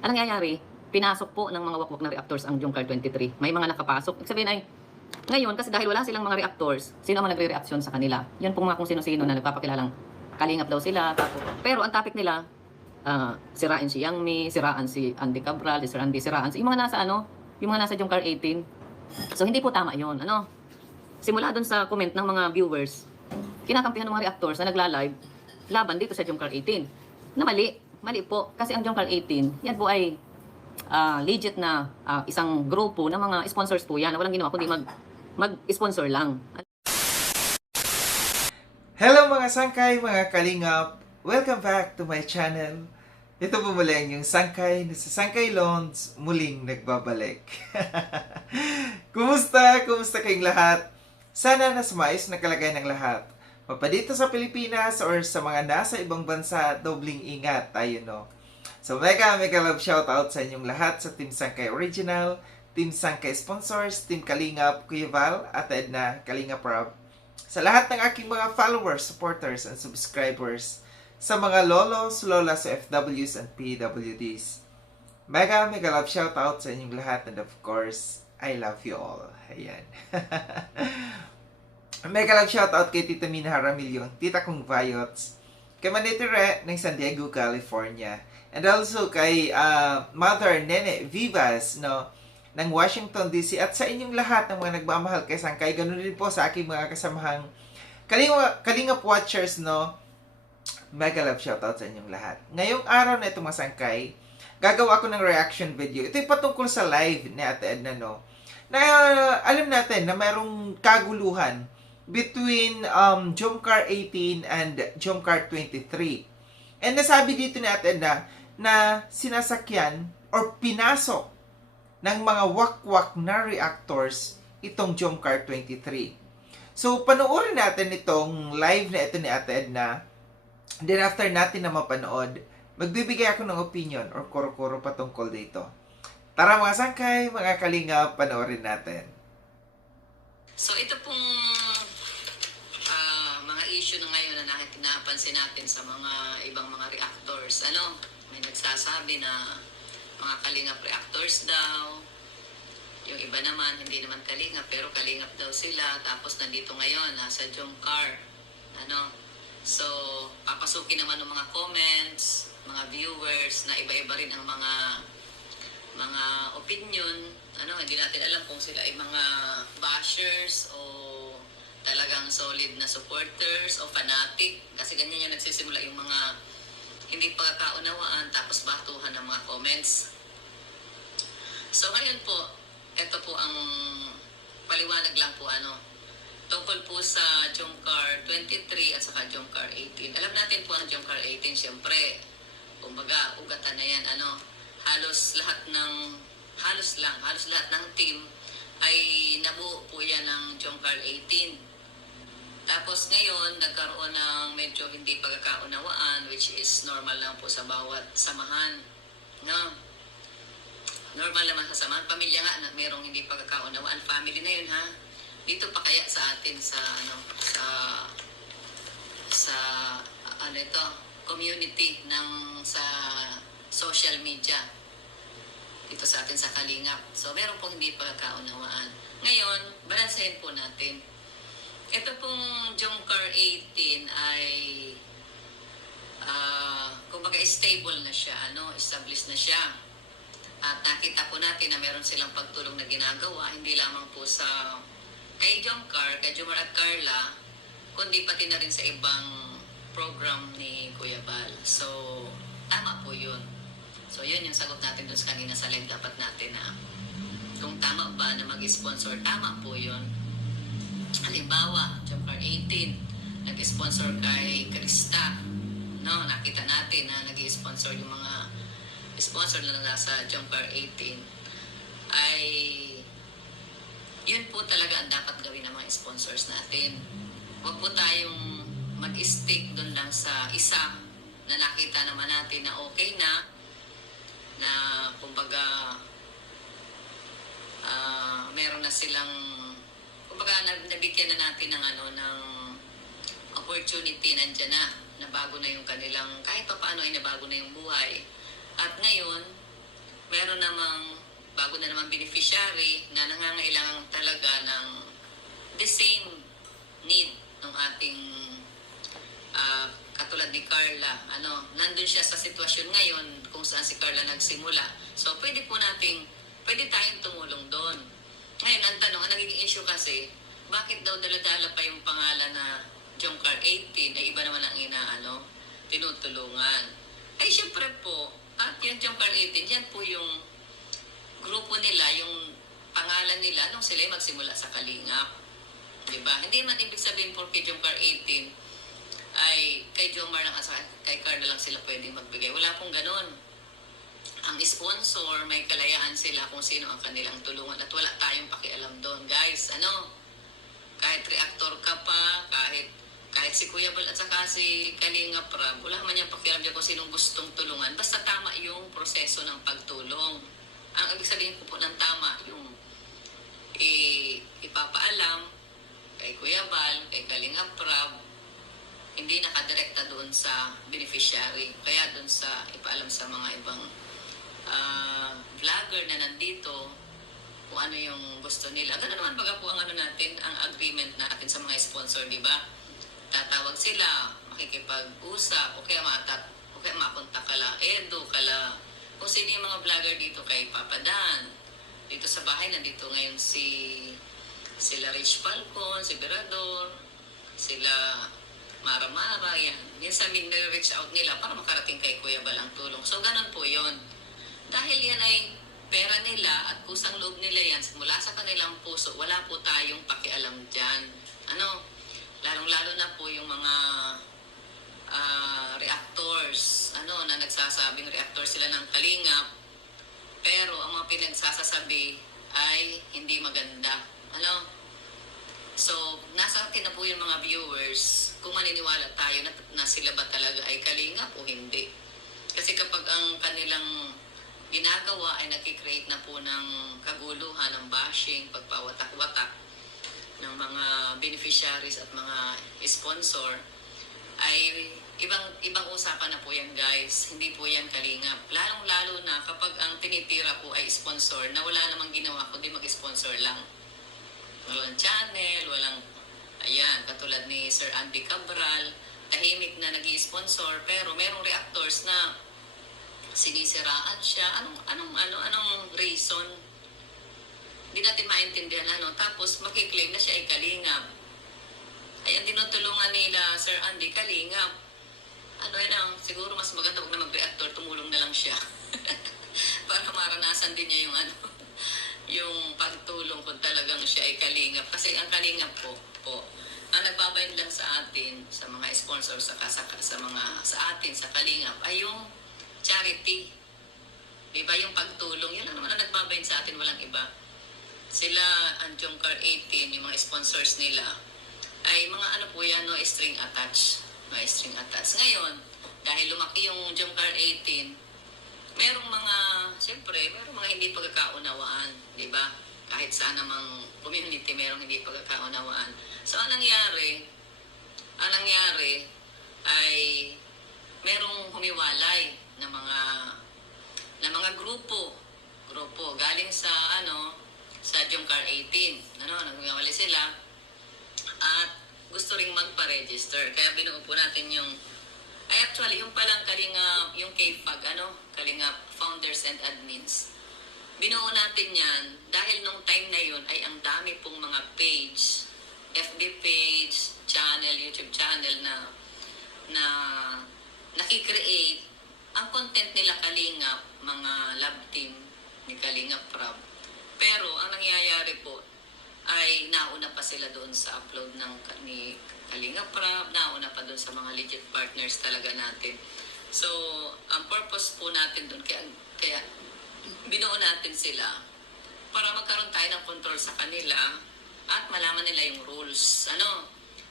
Ang nangyayari, pinasok po ng mga wakwak na reactors ang Jungkar 23. May mga nakapasok. Ibig sabihin ay, ngayon, kasi dahil wala silang mga reactors, sino man nagre-reaksyon sa kanila? Yan po mga kung sino-sino na nagpapakilalang kalingap daw sila. Pero ang topic nila, sirain si Yang Mi, siraan si Andy Cabral, siraan si yung mga nasa yung mga nasa Jungkar 18. So hindi po tama 'yon. Simula doon sa comment ng mga viewers, kinakampihan ng mga reactors na nagla-live laban dito sa Jungkar 18. Na mali po kasi ang Jungkar 18, yan po ay legit na isang grupo ng mga sponsors po yan na walang ginawa kundi mag-sponsor lang. Hello mga sangkay, mga kalingap! Welcome back to my channel. Ito po muli ang yung sangkay na sa Sangkay Lons muling nagbabalik. Kumusta? Kumusta kayong lahat? Sana nasa maayos na kalagayan ng lahat. Mapadito sa Pilipinas or sa mga nasa ibang bansa, dobling ingat tayo, no? So mega love shoutout sa inyong lahat sa Team Sangkay Original, Team Sangkay Sponsors, Team Kalingap, Kuya Val, at Edna, Kalingap Rob. Sa lahat ng aking mga followers, supporters, and subscribers, sa mga lolos, lolas, FWs, and PWDs. Mega love shoutout sa inyong lahat, and of course, I love you all. Ayan. Mega love shoutout kay Tita Mina Haramillo, Tita Kong Vayots, kay Manitire ng San Diego, California, and also kay Mother Nene Vivas, no, ng Washington DC, at sa inyong lahat ng mga nagmamahal kay Sangkay. Ganun din po sa aking mga kasamahang Kalingap Watchers, no. Mega love shoutout sa inyong lahat. Ngayong araw na itong mga Sangkay, gagawa ako ng reaction video. Ito yung patungkol sa live ni Ate Edna, no. Na alam natin na mayroong kaguluhan between Jungkar 18 and Jungkar 23. And nasabi dito ni Ate Edna na sinasakyan or pinasok ng mga wakwak na reactors itong Jungkar 23. So, panoorin natin itong live na ito ni Ate Edna. Then after natin na mapanood, magbibigay ako ng opinion or kuro-kuro patungkol dito. Tara mga sangkay, mga kalingap, panoorin natin. So, ito pong mga issue na ngayon na napansin natin sa mga ibang mga reactors. May nagsasabi na mga kalingap reactors daw. Yung iba naman, hindi naman kalingap, pero kalingap daw sila. Tapos nandito ngayon, nasa Jungkar. So, papasukin naman ng mga comments, mga viewers, na iba-iba rin ang mga opinion. Hindi natin alam kung sila ay mga bashers o talagang solid na supporters o fanatic. Kasi ganyan yung nagsisimula yung mga hindi pagkakaunawaan, tapos batuhan ng mga comments. So ngayon po, ito po ang paliwanag lang po tungkol po sa Jungkar 23 at saka Jungkar 18. Alam natin po ang Jungkar 18, siyempre, kumbaga, ugatan na yan, halos lahat ng team ay nabuo po yan ng Jungkar 18. Tapos ngayon, nagkaroon ng medyo hindi pagkakaunawaan, which is normal lang po sa bawat samahan. No? Normal naman sa samahan. Pamilya nga na merong hindi pagkakaunawaan. Family na yun, ha? Dito pa kaya sa atin sa community sa social media. Dito sa atin sa Kalingap. So, meron pong hindi pagkakaunawaan. Ngayon, balansehin po natin. Ito pong Jungkar 18 ay kumbaga stable na siya, established na siya. At nakita po natin na meron silang pagtulong na ginagawa, hindi lamang po sa kay Jungkar, kay Jomar at Carla, kundi pati na rin sa ibang program ni Kuya Val. So, tama po yun. So, yun yung sagot natin doon sa kanina sa live. Dapat natin na kung tama ba na mag-sponsor, tama po yun. Halimbawa, Jungkar 18, nag-sponsor kay Krista. Nakita natin na nag-sponsor yung mga sponsor na nasa Jungkar 18. Ay, yun po talaga ang dapat gawin ng mga sponsors natin. Huwag po tayong mag-stick doon lang sa isa na nakita naman natin na okay na kumbaga meron na silang kumbaga nabigyan na natin ng ng opportunity, nandiyan na bago na yung kanilang kahit pa paano ay nabago na yung buhay. At ngayon meron namang bago na naman beneficiary na nangangailangan talaga ng the same need ng ating katulad ni Carla. Nandun siya sa sitwasyon ngayon kung saan si Carla nagsimula. So, pwede tayong tumulong doon. Ngayon, ang tanong, ang nagiging issue kasi, bakit daw daladala pa yung pangalan na Jomcar 18 ay iba naman ang tinutulungan? Ay, syempre po, at yung Jomcar 18, yan po yung grupo nila, yung pangalan nila nung sila magsimula sa Kalingap. Diba? Hindi man ibig sabihin porque Jomcar 18 ay kay Jomar lang at kay Carla lang sila pwedeng magbigay. Wala pong ganun. Ang sponsor, may kalayaan sila kung sino ang kanilang tulungan at wala tayong pakialam doon. Guys, kahit reactor ka pa, kahit si Kuya Bal at saka si Kalinga Prab, wala man yung pakialam dyan kung sinong gustong tulungan. Basta tama yung proseso ng pagtulong. Ang ibig sabihin ko po ng tama, yung ipapaalam kay Kuya Bal, kay Kalinga Prab, hindi nakadirekta doon sa beneficiary. Kaya doon sa ipaalam sa mga ibang vlogger na nandito kung ano yung gusto nila. Ganun naman baga po ang natin, ang agreement natin sa mga sponsor, di ba? Tatawag sila, makikipag-usap, o kaya mapunta kala Edo, kala kung sino yung mga vlogger dito kay Papa Dan. Dito sa bahay, nandito ngayon sila Rich Falcon, si Berador, sila Mara, yan. Minsan nire-reach out nila para makarating kay Kuya Balang tulong. So, ganun po yon. Dahil yan ay pera nila at kusang loob nila yan mula sa kanilang puso, wala po tayong pakialam dyan. Lalong-lalo na po yung mga reactors, na nagsasabing reactor sila ng Kalingap, pero ang mga pinagsasasabi ay hindi maganda. So, nasa atin na po yung mga viewers kung maniniwala tayo na sila ba talaga ay Kalingap o hindi. Kasi kapag ang kanilang ginagawa ay nakikreate na po ng kaguluhan, ng bashing, pagpawatak-watak ng mga beneficiaries at mga sponsor, ay ibang usapan na po yan, guys. Hindi po yan Kalingap. Lalong-lalo na kapag ang tinitira po ay sponsor na wala namang ginawa kundi mag-sponsor lang. Walang channel, katulad ni Sir Andy Cabral, tahimik na nag-i-sponsor, pero merong reactors na sinisiraan siya. Anong reason? Hindi natin maintindihan, tapos makiklaim na siya ay Kalingap. Ay, ang tinutulungan nila, Sir Andy, Kalingap. Siguro mas maganda huwag na mag-reactor, tumulong na lang siya. Para maranasan din niya yung pagtulong kung talagang siya ay Kalingap. Kasi ang Kalingap po, ang nagbabayad lang sa atin, sa mga sponsors, sa atin, sa Kalingap, ay yung charity. Diba? Yung pagtulong, yan lang naman ang nagbabayad sa atin, walang iba. Sila, ang Jomcar 18, yung mga sponsors nila, ay mga string attached. Mga string attached. Ngayon, dahil lumaki yung Jomcar 18, merong mga hindi pagkakaunawaan, di ba? Kahit saan namang community, merong hindi pagkakaunawaan. So, ang nangyari ay merong humiwalay na mga grupo galing sa Jomcar 18. Naghiwalay sila at gusto ring magpa-register. Kaya binuo po natin yung palang Kalinga, yung KFAG, Kalinga Founders and Admins. Binuo natin yan dahil nung time na yun ay ang dami pong mga page, FB page, channel, YouTube channel na nakikreate. Ang content nila Kalingap, mga lab team ni Kalinga Prab. Pero ang nangyayari po ay nauna pa sila doon sa upload ni Kalinga Prab, nauna pa doon sa mga legit partners talaga natin. So, ang purpose po natin doon, kaya binuo natin sila para magkaroon tayo ng control sa kanila at malaman nila yung rules.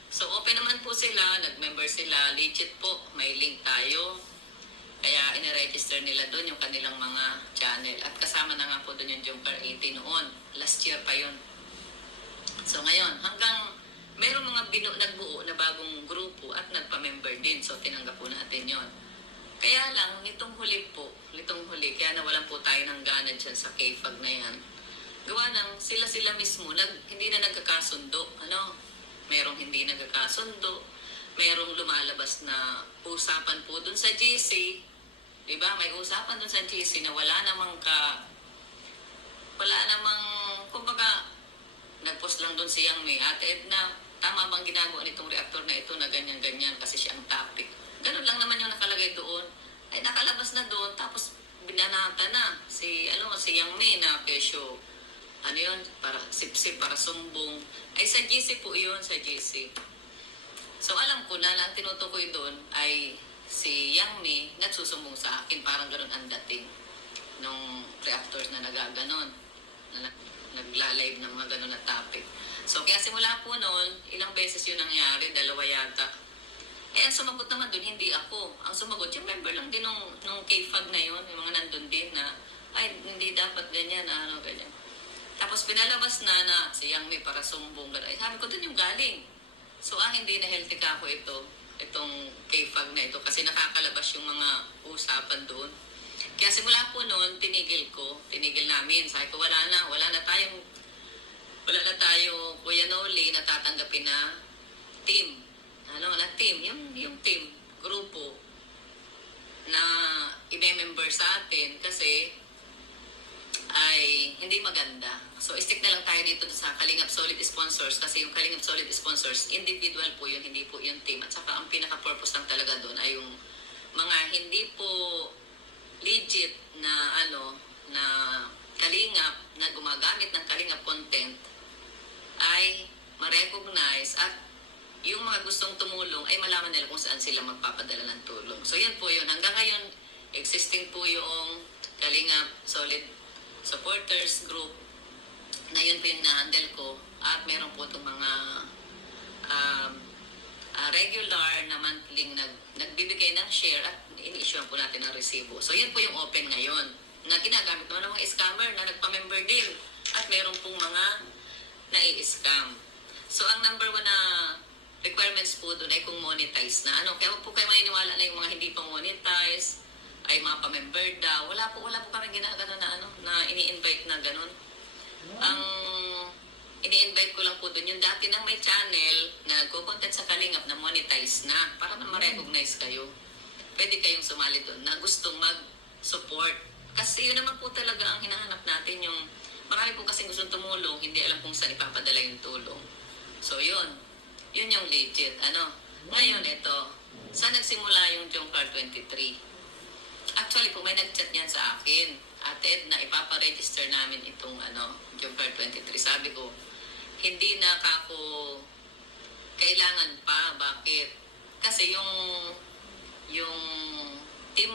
So, open naman po sila, nag-member sila, legit po, may link tayo. Kaya ina-register nila doon yung kanilang mga channel. At kasama na nga po doon yung Jomcar 18 noon. Last year pa yun. So, ngayon, hanggang merong mga nagbuo na bagong grupo at nagpa-member din. So, tinanggap po natin yon. Kaya lang, nitong huli, kaya nawalan po tayo ng gana dyan sa KFAG na yan. Gawa ng sila mismo, hindi na nagkakasundo. Merong hindi nagkakasundo, merong lumalabas na usapan po dun sa GC. Diba? May usapan dun sa GC na wala namang, kumbaga, nag-post lang dun si Yang May, Ate Edna, tama bang ginagawa nitong reactor na ito na ganyan-ganyan kasi siya ang topic. Ganun lang naman yung nakalagay doon. Ay nakalabas na doon, tapos binanata na si Yang May na kesyo, para sipsip, para sumbong. Ay sa GC po yun, sa GC. So alam ko na lang tinutukoy doon ay si Yang May nagsusumbong sa akin, parang ganun ang dating nung reactors na nagaganon, na nagla-live ng mga ganun na topic. So kaya simula po noon, ilang beses yun nangyari, 2 yata. Ang sumagot naman dun, hindi ako. Ang sumagot, yung member lang din nung KFAG na yun, yung mga nandun din na, ay, hindi dapat ganyan, ganyan. Tapos pinalabas na si Yang May para sumbong. Ay, sabi ko, dun yung galing. So, hindi na healthy ka ako itong KFAG na ito, kasi nakakalabas yung mga usapan doon. Kaya simula po noon, tinigil namin. Sabi ko, wala na tayo, Kuya Noli, natatanggapin na team. Team, yung team, grupo na i-member sa atin kasi ay hindi maganda. So, stick na lang tayo dito sa Kalingap Solid Sponsors kasi yung Kalingap Solid Sponsors, individual po yun, hindi po yung team. At saka ang pinaka-purpose lang talaga doon ay yung mga hindi po legit na na Kalingap, na gumagamit ng Kalingap content ay ma-recognize at yung mga gustong tumulong ay malaman nila kung saan sila magpapadala ng tulong. So yan po yun. Hanggang ngayon, existing po yung Kalingap Solid Supporters Group na yun po yung na-handle ko. At meron po itong mga regular na monthly nagbibigay ng share at ini-issue po natin ng resibo. So yan po yung open ngayon na ginagamit naman ng mga scammer na nagpa-member din. At meron pong mga nai-scam. So ang number 1 na requirements po doon ay kung monetize na. Kaya huwag po kayo maniniwala na yung mga hindi pa monetize ay mga pa-member daw. Wala po kami ginagano na ini-invite na ganun. Ang ini-invite ko lang po doon yung dati nang may channel na nagko-content sa Kalingap na monetize na para na ma-recognize kayo. Pwede kayong sumali doon na gustong mag-support. Kasi yun naman po talaga ang hinahanap natin, yung marami po kasing gustong tumulong, hindi alam kung saan ipapadala yung tulong. So yun yung legit. Ngayon ito, saan nagsimula yung Jomcar 23? Actually po, may nag-chat niyan sa akin. Ate Edna, ipapa-register namin itong Jomcar 23. Sabi ko, hindi na kako kailangan pa. Bakit? Kasi yung team,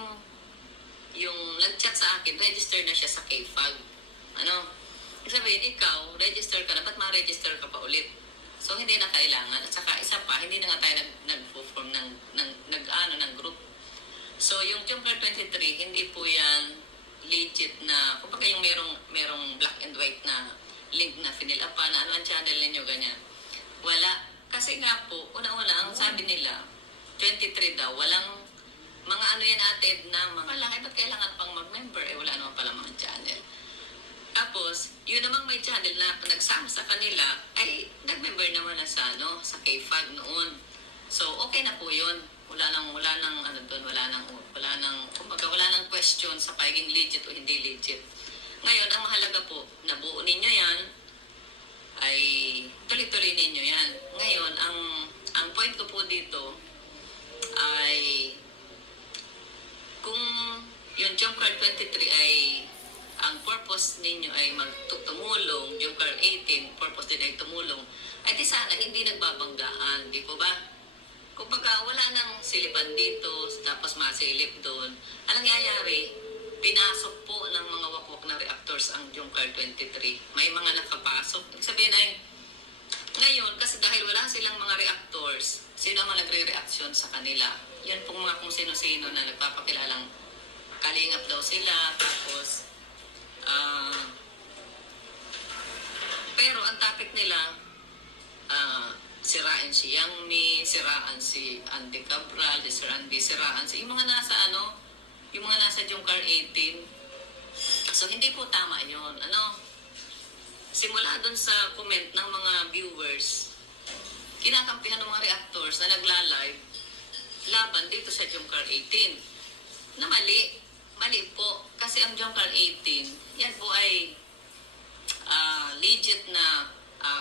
yung nag-chat sa akin, register na siya sa KFAG. Sabihin, ikaw, register ka na, ba't ma-register ka pa ulit? So, hindi na kailangan. At saka, isa pa, hindi na nga tayo nag-form ng group. So, yung Jomcar 23, hindi po yan legit na, kumbaga yung merong black and white na link na finil up pa, na ang channel ninyo, ganyan. Wala. Kasi nga po, una-una, ang sabi nila, 23 daw, walang mga yan natin na mga laki, ba't kailangan pang mag-member? Wala naman pala mga channel. Tapos, yun namang may channel na nagsama sa kanila, ay nag-member naman na sa KFAG noon. So, okay na po yun. Wala nang kumbaga, wala nang question sa pagiging legit o hindi legit. Ngayon, ang mahalaga po, nabuo ninyo yan, ay tuloy-tuloy ninyo yan. Ngayon, ang point ko po dito, ay kung yung Jomcar 23 ay ang purpose ninyo ay tumulong, Jomcar 18, purpose din ay tumulong, ay di sana hindi nagbabanggaan, di po ba? Kumbaga, wala nang silipan dito, tapos masilip doon. Ang nangyayari, pinasok po ng mga wakwak na reactors ang Jomcar 23. May mga nakapasok. Ibig sabihin ay, ngayon, kasi dahil wala silang mga reactors, sino ang nagre-reaction sa kanila? Yan pong mga kung sino-sino na nagpapakilalang Kalingap daw sila, tapos pero ang topic nila, sirain si Yang Mi, siraan si Andy Cabral, si Sir Andy, siraan si yung mga nasa yung mga nasa Jungkar 18. So hindi po tama 'yon. Simula doon sa comment ng mga viewers, kinakampihan ng mga reactors na nagla-live laban dito sa Jungkar 18. Na mali. Mali po. Kasi ang Jungkar 18, yan po ay legit na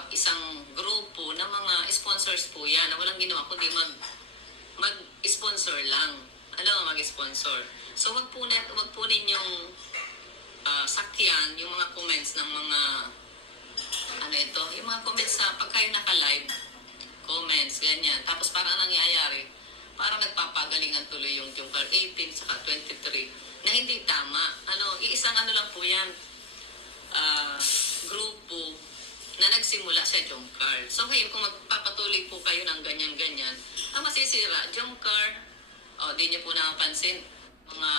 isang grupo ng mga sponsors po yan na walang ginawa kundi mag-sponsor lang. Mag-sponsor. So wag po ninyong sakyan yung mga comments ng mga yung mga comments sa pag kayo naka-live, comments, ganyan. Tapos parang nangyayari, parang nagpapagalingan tuloy yung Jungkar 18 saka 23 na hindi tama. Iisang lang po yan, grupo na nagsimula sa Jungkar. So ngayon, kung magpapatuloy po kayo ng ganyan-ganyan, ang masisira, Jungkar, di niyo po napansin, mga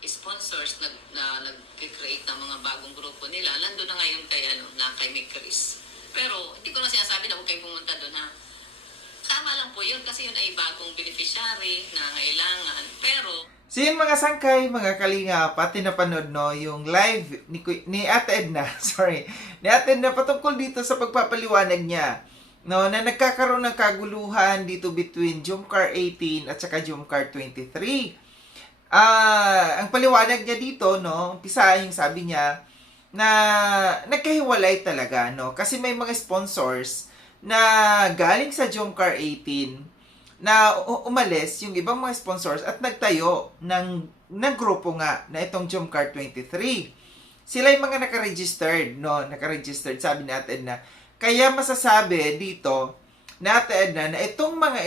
sponsors na nag-create ng mga bagong grupo nila, nandun na ngayon kay Mick Chris. Pero, hindi ko na sinasabi na huwag kayong pumunta doon, ha? Tama lang po yun kasi yun ay bagong beneficiary na ngailangan. Pero, So yun mga sangkay, mga kalinga, pati napanood no, yung live ni Ate Edna, sorry, ni Ate Edna patungkol dito sa pagpapaliwanag niya, no, na nagkakaroon ng kaguluhan dito between Jungkar 18 at saka Jungkar 23. Ang paliwanag niya dito, no, umpisa yung sabi niya, na nagkahiwalay talaga, no, kasi may mga sponsors na galing sa Jungkar 18 na umalis yung ibang mga sponsors at nagtayo ng grupo nga na itong Jungkar 23. Sila yung mga nakaregistered, no? Nakaregistered, sabi natin na. Kaya masasabi dito natin na itong mga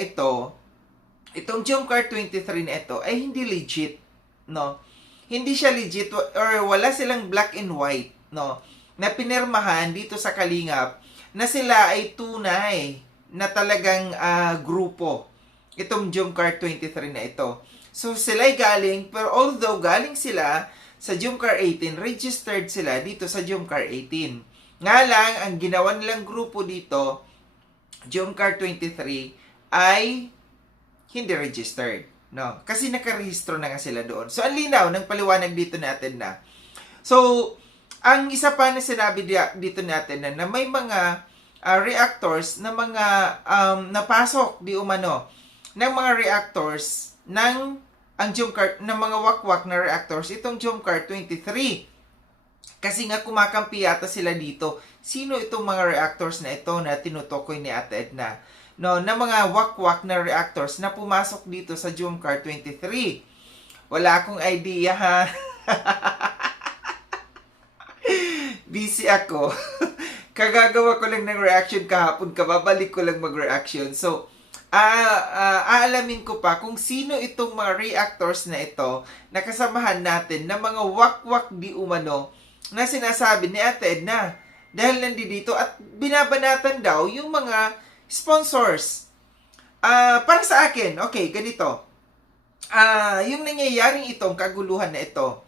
itong Jungkar 23 na ito ay hindi legit, no? Hindi siya legit or wala silang black and white, no? Na pinirmahan dito sa Kalingap na sila ay tunay na talagang grupo. Itong Jungkar 23 na ito. So, sila'y galing, pero although galing sila sa Jungkar 18, registered sila dito sa Jungkar 18. Nga lang, ang ginawa nilang grupo dito, Jungkar 23, ay hindi registered. No? Kasi nakarehistro na nga sila doon. So, ang linaw ng paliwanag dito natin na. So, ang isa pa na sinabi dito natin na may mga reactors na mga napasok di umano ng mga reactors ng ng mga wakwak na reactors itong Jungkar 23. Kasi nga kumakampi yata sila dito. Sino itong mga reactors na ito na tinutukoy ni Ate Edna? No, na mga wakwak na reactors na pumasok dito sa Jungkar 23. Wala akong idea, ha. Busy ako. Kagagawa ko lang ng reaction kahapon, kababalik ko lang mag-reaction. So, aalamin ko pa kung sino itong mga reactors na ito na kasamahan natin na mga wakwak di umano na sinasabi ni Ate Edna. Dahil nandito at binabanatan daw yung mga sponsors. Para sa akin, okay, ganito. Yung nangyayaring itong kaguluhan na ito,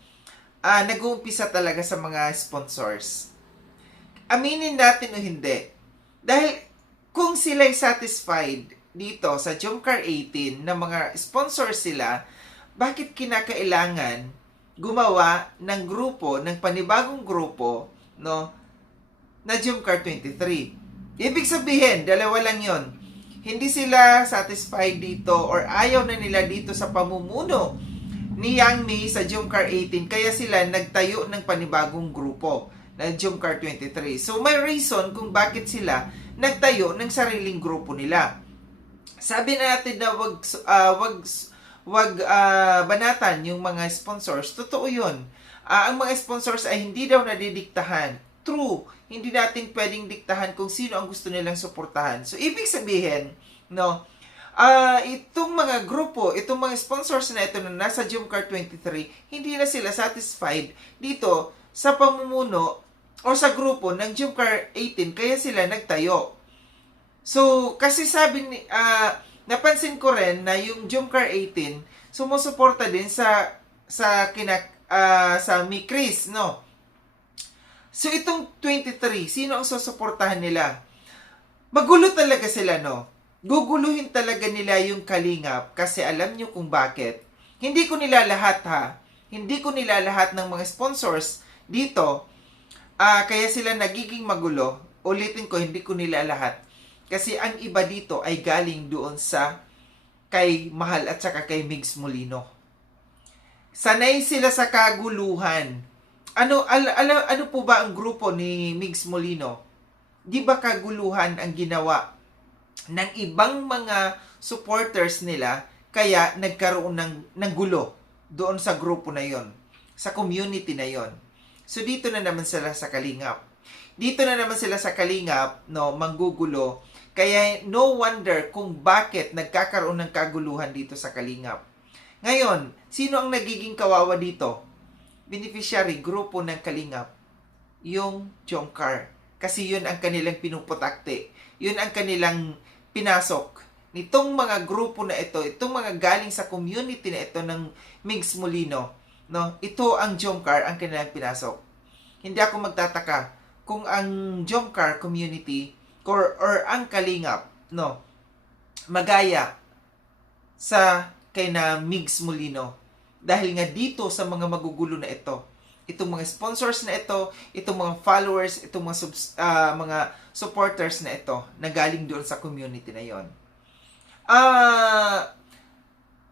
nag-uumpisa talaga sa mga sponsors. Aminin natin o hindi. Dahil kung sila'y satisfied dito sa Jungkar 18 na mga sponsors sila, bakit kinakailangan gumawa ng grupo, ng panibagong grupo, no, na Jungkar 23? Ibig sabihin, dalawa lang yon. Hindi sila satisfied dito or ayaw na nila dito sa pamumuno ni Yang Mi sa Jungkar 18, kaya sila nagtayo ng panibagong grupo na Jungkar 23. So may reason kung bakit sila nagtayo ng sariling grupo nila. Sabi natin na wag banatan yung mga sponsors. Totoo yun. Ang mga sponsors ay hindi daw nadidiktahan. True. Hindi natin pwedeng diktahan kung sino ang gusto nilang suportahan. So, ibig sabihin, no, itong mga grupo, itong mga sponsors na ito na nasa Jungkar 23, hindi na sila satisfied dito sa pamumuno o sa grupo ng Jungkar 18, kaya sila nagtayo. So, kasi napansin ko rin na yung Jungkar 18 sumusuporta din sa Mick Chris, no? So, itong 23, sino ang susuportahan nila? Magulo talaga sila, no? Guguluhin talaga nila yung Kalingap kasi alam nyo kung bakit. Hindi ko nila lahat, ha? Hindi ko nila lahat ng mga sponsors dito. Kaya sila nagiging magulo. Ulitin ko, hindi ko nila lahat. Kasi ang iba dito ay galing doon sa kay Mahal at saka kay Migs Molino. Sanay sila sa kaguluhan. Ano po ba ang grupo ni Migs Molino? Di ba kaguluhan ang ginawa ng ibang mga supporters nila kaya nagkaroon ng gulo doon sa grupo na yon, sa community na yon. So dito na naman sila sa Kalingap. Dito na naman sila sa Kalingap, no, manggugulo. Kaya no wonder kung bakit nagkakaroon ng kaguluhan dito sa Kalingap. Ngayon, sino ang nagiging kawawa dito? Beneficiary, grupo ng Kalingap. Yung Jomcar. Kasi yun ang kanilang pinuputakte. Yun ang kanilang pinasok. Nitong mga grupo na ito, itong mga galing sa community na ito ng Migs Molino, no? Ito ang Jomcar ang kanilang pinasok. Hindi ako magtataka kung ang Jomcar community or ang Kalingap, no, magaya sa kay na Migs Molino. Dahil nga dito sa mga magugulo na ito, itong mga sponsors na ito, itong mga followers, itong mga supporters na ito na galing doon sa community na yon.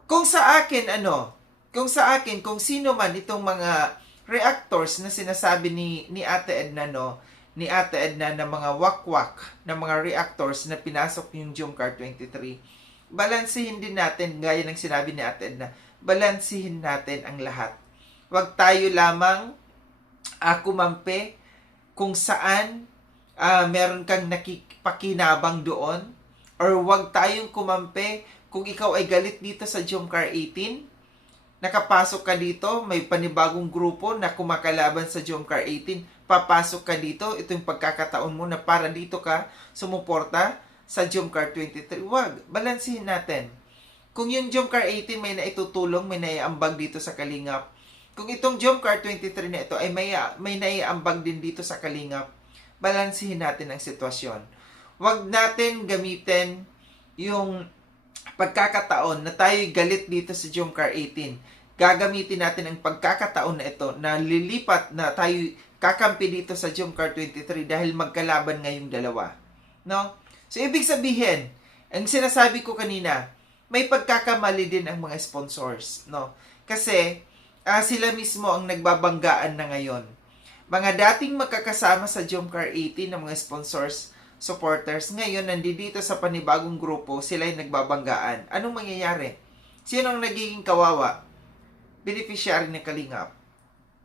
Kung sa akin, kung sino man itong mga reactors na sinasabi ni Ate Edna, no, ni Ate Edna na mga wakwak na mga reactors na pinasok yung Jomcar 23, balansihin din natin, gaya ng sinabi ni Ate Edna, balansihin natin ang lahat. Huwag tayo lamang kumampi kung saan meron kang nakipakinabang doon, or huwag tayong kumampi kung ikaw ay galit dito sa Jomcar 18, nakapasok ka dito, may panibagong grupo na kumakalaban sa Jomcar 18, papasok ka dito, ito yung pagkakataon mo na para dito ka sumuporta sa Jomcar 23. Huwag, balansihin natin. Kung yung Jomcar 18 may naitutulong, may naiambag dito sa Kalingap, kung itong Jomcar 23 na ito ay may naiambag din dito sa Kalingap, balansihin natin ang sitwasyon. Huwag natin gamitin yung pagkakataon na tayo'y galit dito sa Jomcar 18. Gagamitin natin ang pagkakataon na ito na lilipat na tayo kakampi dito sa Jomcar 23 dahil magkalaban ngayong dalawa. No? So, ibig sabihin, ang sinasabi ko kanina, may pagkakamali din ang mga sponsors. No? Kasi, sila mismo ang nagbabanggaan na ngayon. Mga dating magkakasama sa Jomcar 18 ng mga sponsors, supporters, ngayon nandito sa panibagong grupo, sila ay nagbabanggaan. Anong mangyayari? Sino ang nagiging kawawa? Beneficiary ng Kalingap.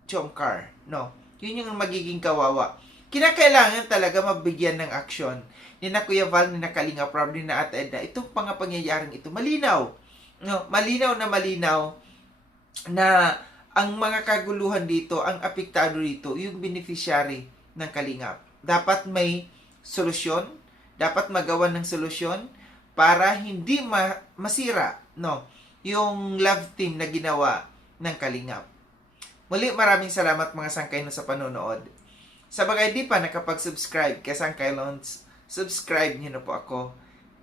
Jomcar. No. Yun yung magiging kawawa. Kinakailangan talaga mabigyan ng aksyon ni na Kuya Val, ni na Kalingap, probably na Ate Edna. Itong pangapangyayaring ito, malinaw. No, malinaw na ang mga kaguluhan dito, ang apektado dito, yung beneficiary ng Kalingap. Dapat may solusyon, dapat magawa ng solusyon para hindi masira, no, yung love team na ginawa ng Kalingap. Muli, maraming salamat mga sangkay sa panonood. Sa bagay di pa nakapag-subscribe kay Sangkay Loans, subscribe niyo na po ako.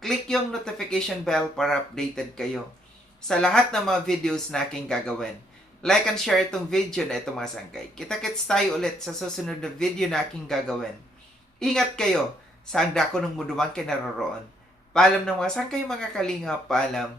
Click yung notification bell para updated kayo sa lahat ng mga videos na aking gagawin. Like and share itong video na ito mga sangkay. Kita-kits tayo ulit sa susunod na video na aking gagawin. Ingat kayo sa ang dako ng mudumang kinaroroon. Paalam ng mga sangkay mga Kalingap, paalam.